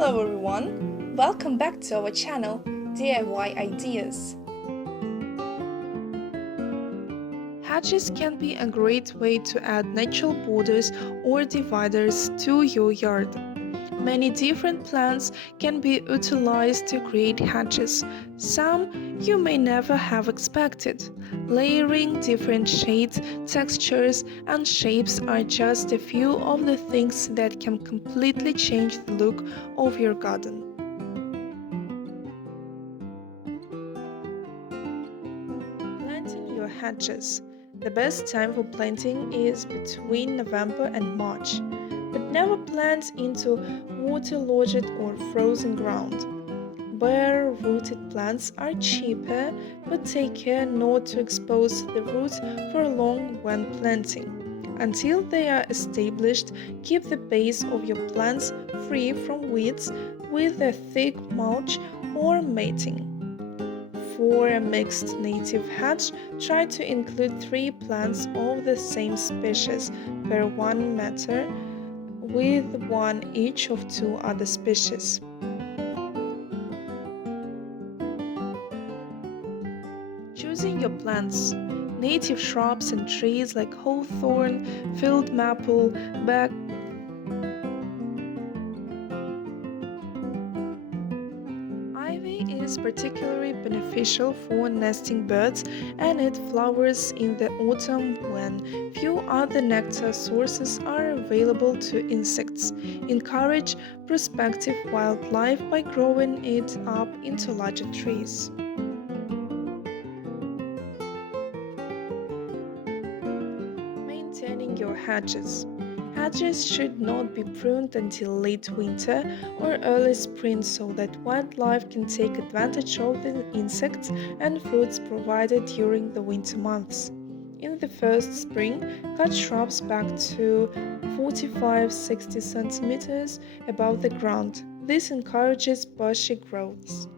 Hello everyone, welcome back to our channel DIY Ideas. Hedges can be a great way to add natural borders or dividers to your yard. Many different plants can be utilized to create hedges. Some you may never have expected. Layering different shades, textures, and shapes are just a few of the things that can completely change the look of your garden. Planting your hedges. The best time for planting is between November and March, but never plant into waterlogged or frozen ground. Bare-rooted plants are cheaper, but take care not to expose the roots for long when planting. Until they are established, keep the base of your plants free from weeds with a thick mulch or matting. For a mixed native hedge, try to include 3 plants of the same species per 1 meter, with one each of 2 other species. Choosing your plants. Native shrubs and trees like hawthorn, field maple, ivy is particularly beneficial for nesting birds, and it flowers in the autumn when few other nectar sources are available to insects. Encourage prospective wildlife by growing it up into larger trees. Maintaining your hedges. Hedges should not be pruned until late winter or early spring so that wildlife can take advantage of the insects and fruits provided during the winter months. In the first spring, cut shrubs back to 45-60 centimeters above the ground. This encourages bushy growths.